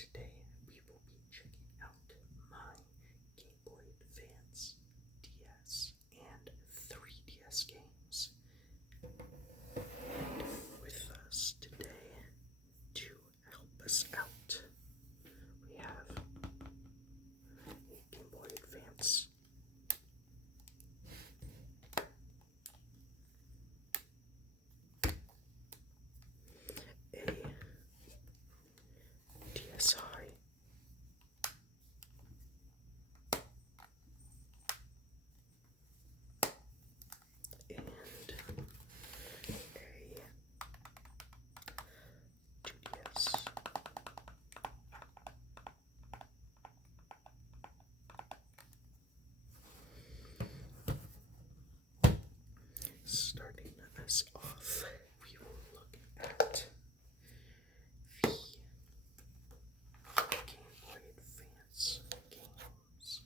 Today we will be checking out my Game Boy Advance, DS, and 3DS games. And with us today to help us out, we have a Game Boy Advance, a DSi, and a 2DS. Starting us off, we will look at the Game Boy Advance games.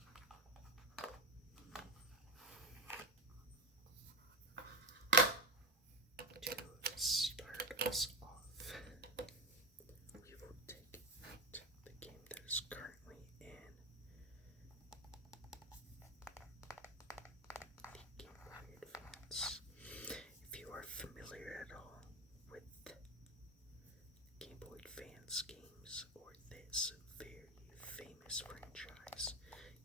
To start us off, we will take out the game that is currently in the Game Boy Advance. If you are familiar at all with Game Boy Advance games or this very famous franchise,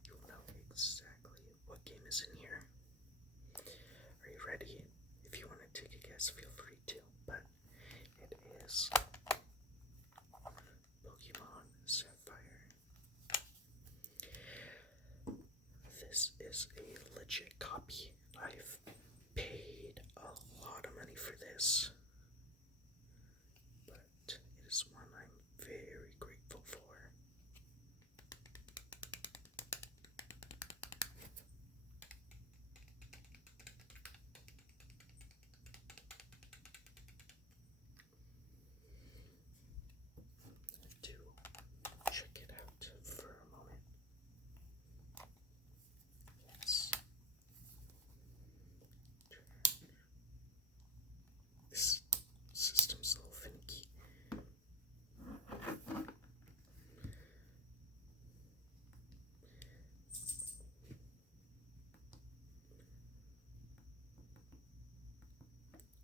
you'll know exactly what game is in here. Are you ready? If you want to take a guess, feel free to, but it is Pokemon Sapphire. This is a legit copy. I've paid a lot of money for this, but it is one I'm very grateful for. To check it out for a moment. Yes. This system's a little finicky.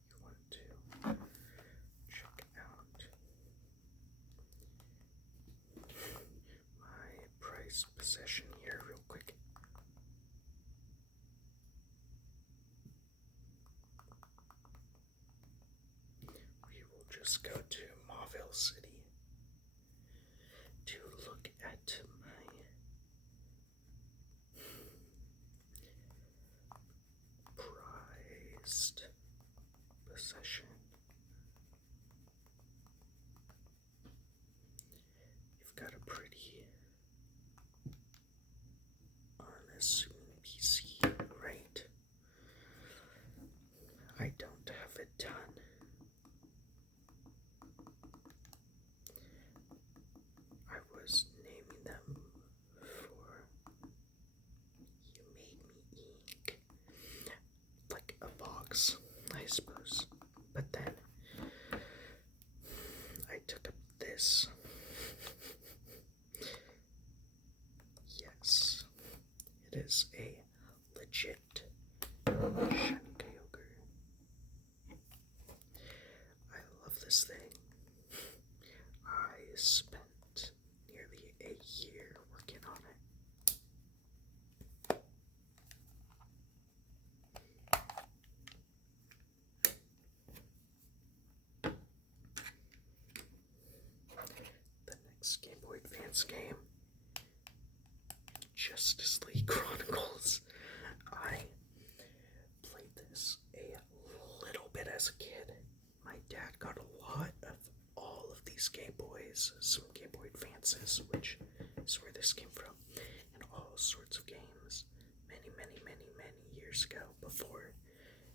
You want to check out my prized possession here real quick. We will just go to Mauville City to look at my prized possession. You've got a pretty unassuming PC, right? I don't have a ton. I was naming them for You Made Me Ink, like a box, I suppose. But then I took up this. Yes, it is a legit shiny Kyogre. I love this thing. I spent nearly a year working on it. The next Game Boy Advance game, Justice League Chronicles. I played this a little bit as a kid. My dad got a lot of all of these Game Boys, some Game Boy Advances, which is where this came from, and all sorts of games many, many, many, many years ago, before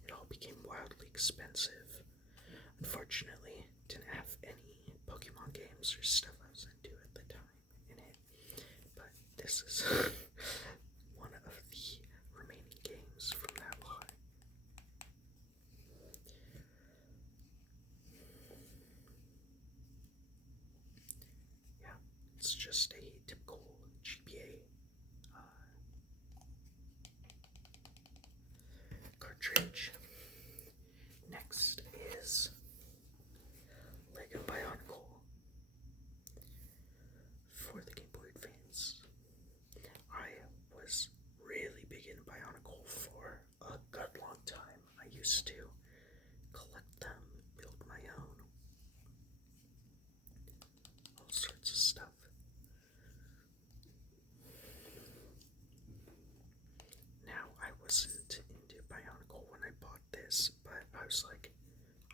it all became wildly expensive. Unfortunately, didn't have any Pokemon games or stuff I was into at the time in it, but this is one of the remaining games from that lot. Yeah, it's sorts of stuff. Now, I wasn't into Bionicle when I bought this, but I was like,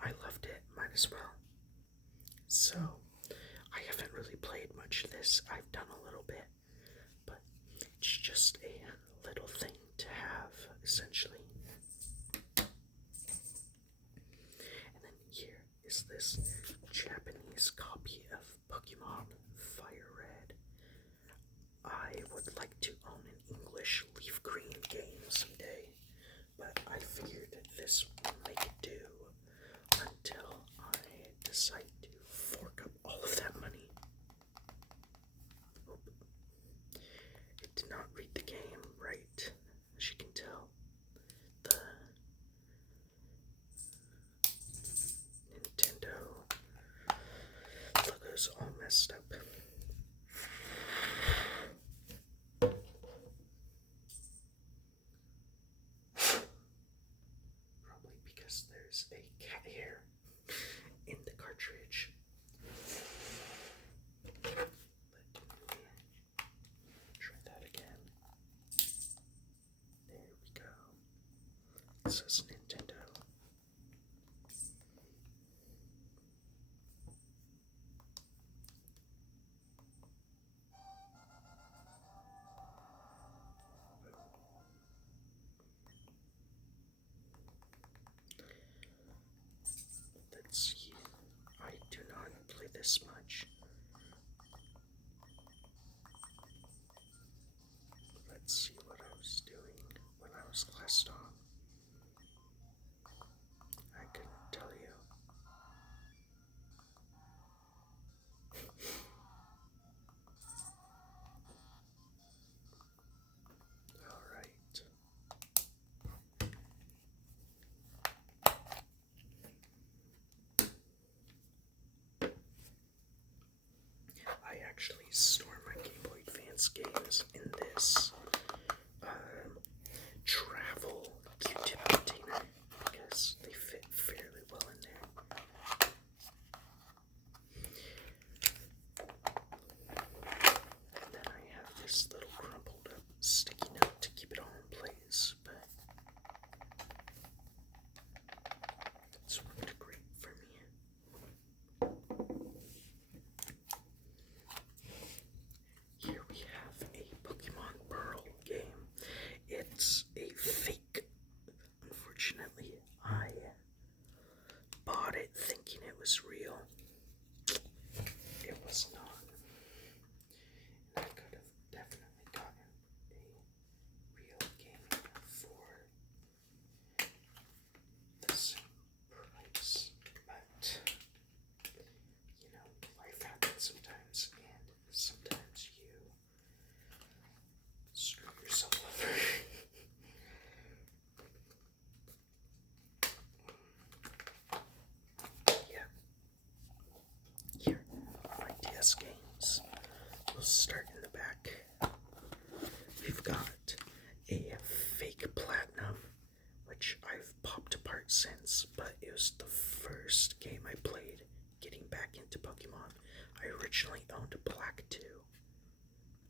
I loved it, might as well. So, I haven't really played much of this. I've done a little bit, but it's just a little thing to have, essentially. And then here is this Japanese copy of Pokemon Fire Red. I would like to own an English leaf green game someday, but I figured this will make it do until I decide to fork up all of that money. Oop. It did not read the game right, as you can tell. The Nintendo logo's all messed up. Probably because there's a cat hair in the cartridge. Let me try that again. There we go. It says Nintendo. Let's see. I do not play this much. Let's see what I was doing when I was classed on. I couldn't tell you. Alright. I actually store my Game Boy Advance games in this travel Q-tip container because they fit fairly well in there. And then I have this little crumpled up sticky note to keep it all in place, but it's worked great for me. Here we have a Pokemon Pearl game. It's a fake. Unfortunately, I bought it thinking it was real. It was not. And I could have definitely gotten a real game for the same price. But, you know, life happens sometimes, and sometimes you screw yourself over. Yeah. Here, my DS games. We'll start in the back. We've got a fake platinum, which I've popped apart since, but it was the first game I played getting back into Pokemon. I originally owned a Black 2,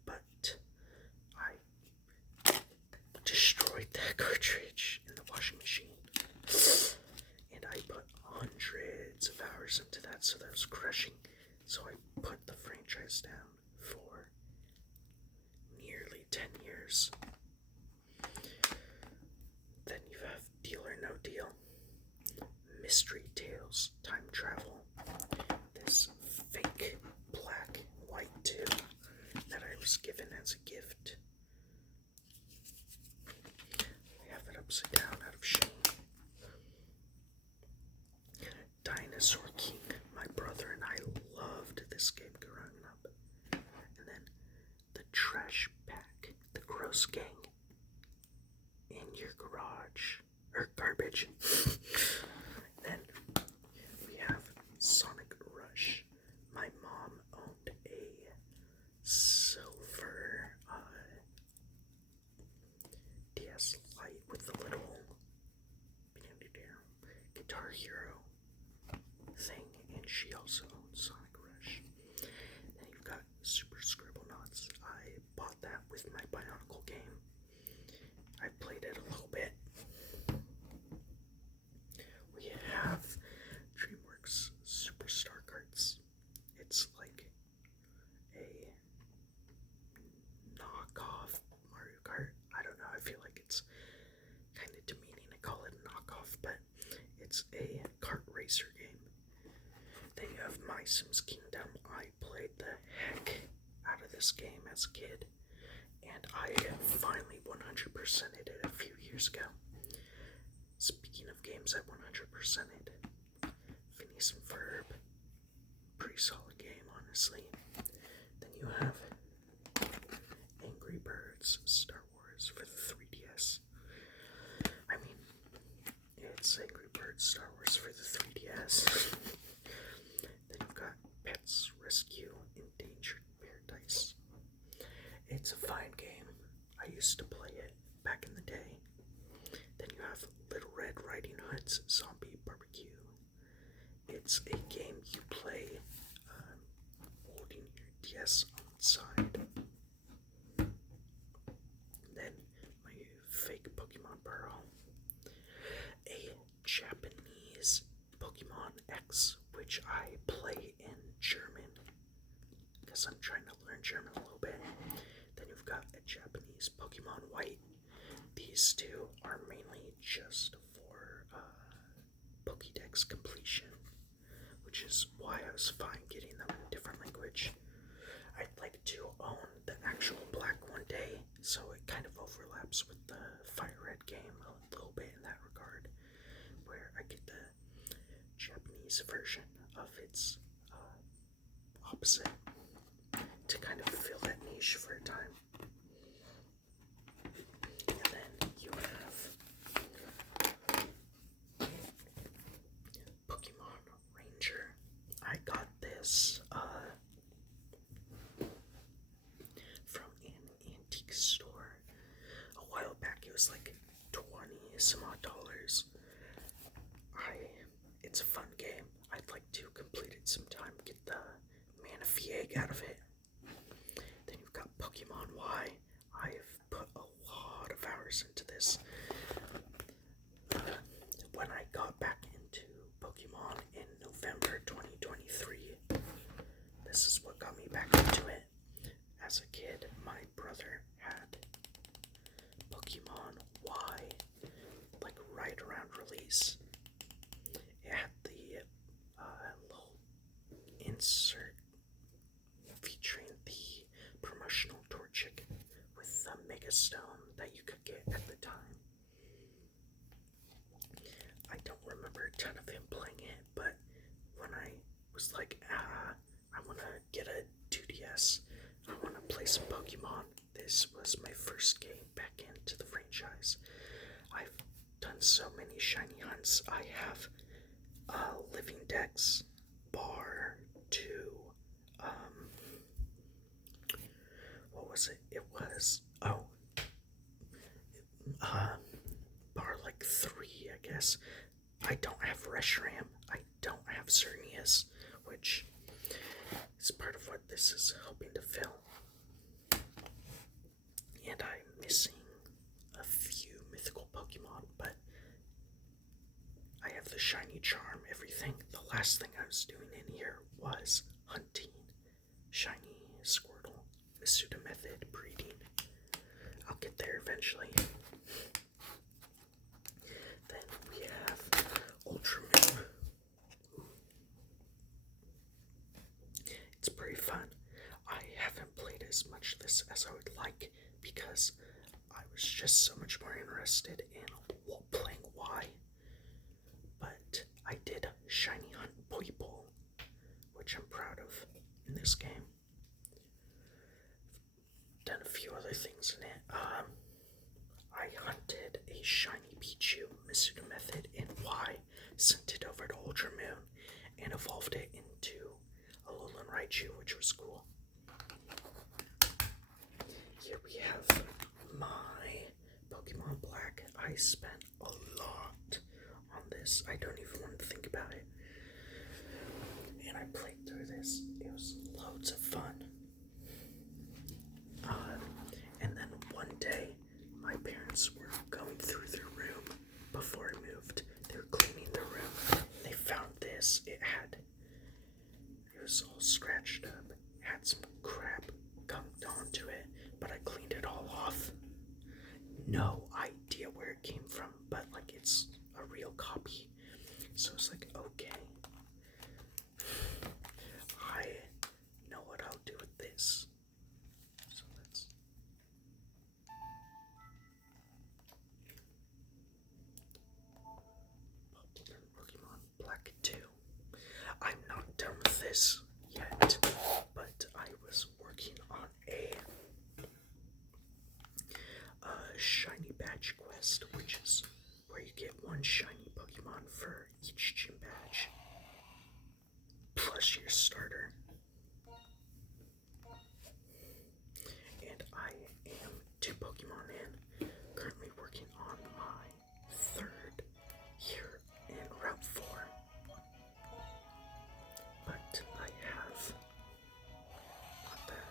but I destroyed that cartridge in the washing machine. And I put hundreds of hours into that, so that was crushing. So I put the franchise down for nearly 10 years. Then you have Deal or No Deal, Mystery Tales, Time Travel, this fake black and white 2 that I was given as a gift. I have it upside down out of shame. Dinosaur King. My brother and I loved this game growing up. And then the Trash Pack, the Gross Gang in your garage, or garbage. Then we have Sonic Rush. My mom owned a silver DS Lite with the little Guitar Hero thing, and she also owned Sonic Rush. It's a kart racer game. Then you have My Sims Kingdom. I played the heck out of this game as a kid, and I finally 100%ed it a few years ago. Speaking of games I 100%ed, Phineas and Ferb, pretty solid game, honestly. Then you have Angry Birds Star Wars for the 3DS. I mean, it's Angry Birds Star Wars for the 3DS. Then you've got Pets Rescue Endangered Paradise. It's a fine game. I used to play it back in the day. Then you have Little Red Riding Hood's Zombie Barbecue. It's a game you play holding your DS on the side. Then my fake Pokemon Pearl. A Japanese Pokemon X, which I play in German because I'm trying to learn German a little bit. Then you've got a Japanese Pokemon White. These two are mainly just for Pokédex completion, which is why I was fine getting them in a different language. I'd like to own the actual black one day, so it kind of overlaps with the Fire Red game a little bit in that regard, where I get the Japanese version of its opposite to kind of fill that niche for a time. And then you have Pokemon Ranger. I got this from an antique store a while back. It was like 20 some odd dollars. It's a fun game. I'd like to complete it sometime, get the Manaphy egg out of it. Then you've got Pokemon Y. I've put a lot of hours into this. When I got back into Pokemon in November 2023, this is what got me back into it. As a kid, my brother had Pokemon Y, like right around release. It had the little insert featuring the promotional Torchic with the Mega Stone that you could get at the time. I don't remember a ton of him playing it, but when I was like, I want to get a 2DS, I want to play some Pokemon, this was my first game back into the franchise. I've done so many shiny hunts. I have Living Dex, Bar 2, what was it? It was, Bar like 3, I guess. I don't have Reshiram, I don't have Xerneas, which is part of what this is hoping to fill. And I'm missing a few mythical Pokemon, but I have the shiny charm, everything. The last thing I was doing in here was hunting shiny Squirtle, Masuda method, breeding. I'll get there eventually. Then we have Ultraman. It's pretty fun. I haven't played as much of this as I would like because I was just so much more interested in playing Y. But I did shiny hunt Poipole, which I'm proud of in this game. Done a few other things in it. I hunted a shiny Pichu, Masuda method in Y, sent it over to Ultramoon, and evolved it into a Alolan Raichu, which was cool. Here we have my Pokemon Black. I spent a lot on this. I don't even want to think about it. And I played through this. It was loads of fun. And then one day, my parents were going through their room before I moved. They were cleaning their room. They found this. It was all scratched up. Had some crap gunked onto it, but I cleaned it all off. No idea where it came from, but like it's a real copy. shiny Pokemon for each gym badge, plus your starter. And I am 2 Pokemon in, currently working on my 3rd here in Route 4. But I have, not that,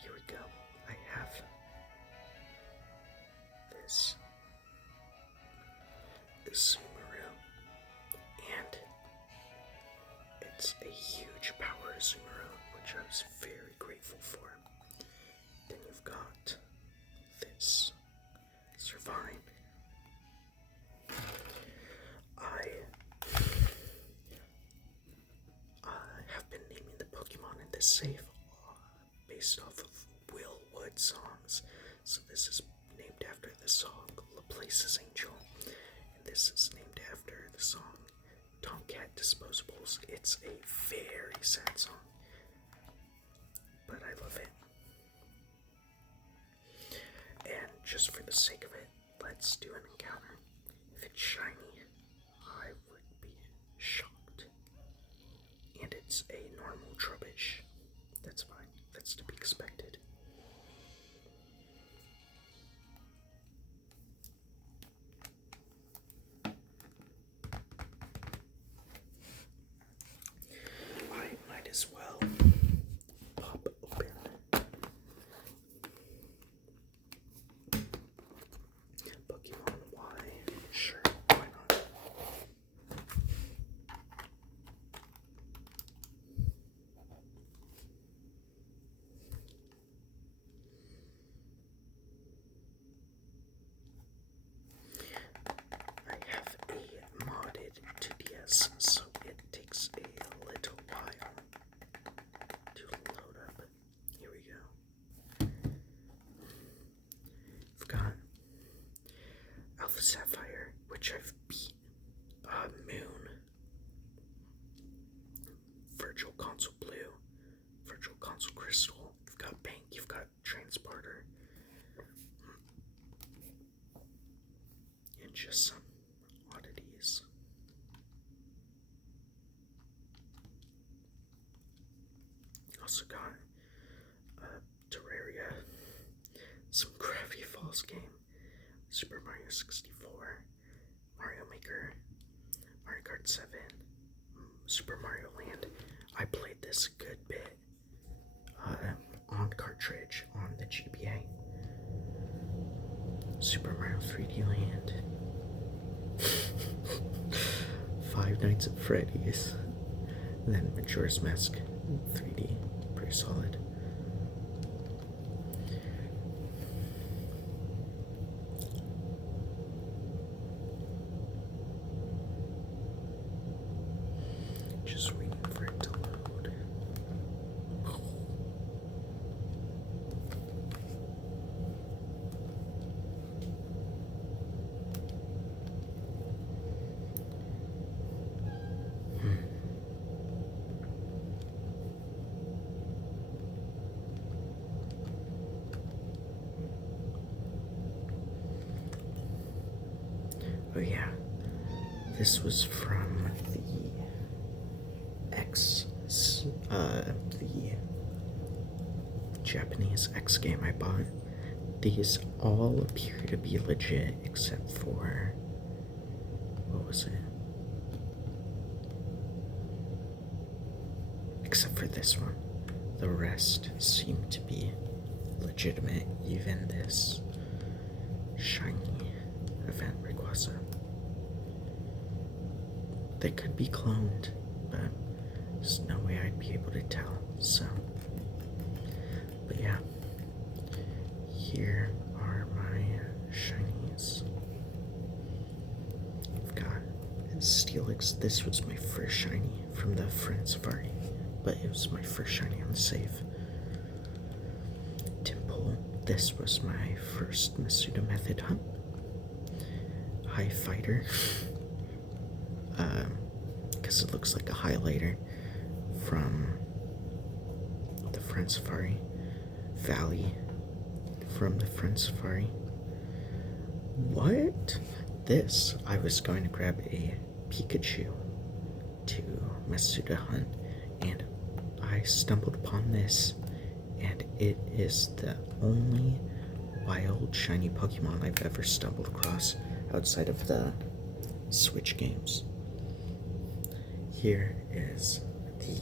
here we go, I have this Sumeru, and it's a huge power Sumeru, which I was very grateful for. Then you've got this Servine. I have been naming the Pokemon in this save based off of Will Wood songs. So this is named after the song Laplace's Angel, and this is named after the song Tomcat Disposables. It's a very sad song, but I love it. And just for the sake of it, let's do an encounter. If it's shiny, I would be shocked. And it's a normal Trubbish. That's fine. That's to be expected. I might as well pop open Pokemon Y. Sure, why not? I have a modded 2DS, so it takes a little while to load up. Here we go. I've got Alpha Sapphire, which I've beat. Moon, Virtual Console Blue, Virtual Console Crystal. You've got Pink, you've got Transporter, and just some oddities. Also got Terraria, some Gravity Falls game, Super Mario 64, Mario Maker, Mario Kart 7, Super Mario Land. I played this a good bit on cartridge on the GBA. Super Mario 3D Land, Five Nights at Freddy's, and then Majora's Mask 3D, pretty solid. Just waiting for it to load. Oh yeah, this was from the Japanese X game I bought. These all appear to be legit except for, what was it? Except for this one. The rest seem to be legitimate, even this shiny event Rayquaza. They could be cloned, but there's no way I'd be able to tell, so. But yeah, here are my shinies. I've got Steelix. This was my first shiny from the Friend Safari, but it was my first shiny on the save. Timple. This was my first Masuda Method hunt. High Fighter, because it looks like a highlighter from the Friend Safari. Valley from the Friend Safari. What? this, I was going to grab a Pikachu to Masuda hunt, and I stumbled upon this, and it is the only wild shiny Pokemon I've ever stumbled across outside of the Switch games. Here is the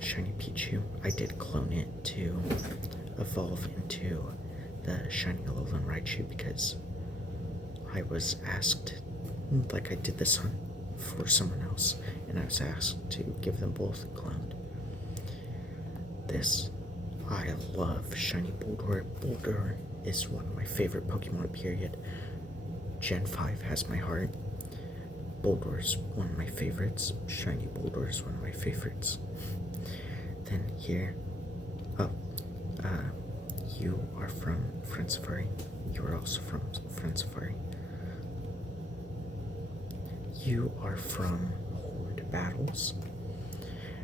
shiny Pichu. I did clone it to evolve into the shiny Alolan Raichu because I was asked, like I did this hunt for someone else, and I was asked to give them both cloned. This, I love shiny Boulder. Boulder is one of my favorite Pokemon, period. Gen 5 has my heart. Boulder is one of my favorites. Shiny Boulder is one of my favorites. Then here, you are from Friend Safari. You are also from Friend Safari. You are from Horde Battles.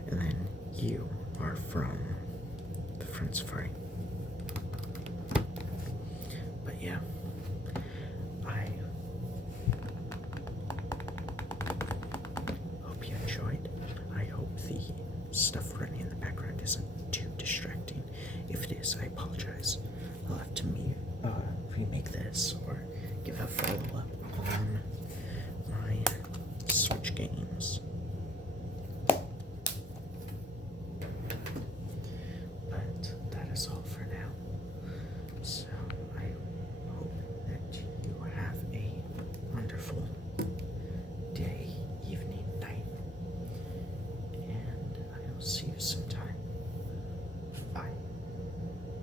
And then you are from the Friend Safari. But yeah, I hope you enjoyed. I hope the stuff running in the background isn't too distracting. If it is, I apologize. I'll have to remake this or give a follow-up on my Switch games. But that is all for now. So I hope that you have a wonderful day, evening, night, and I will see you soon.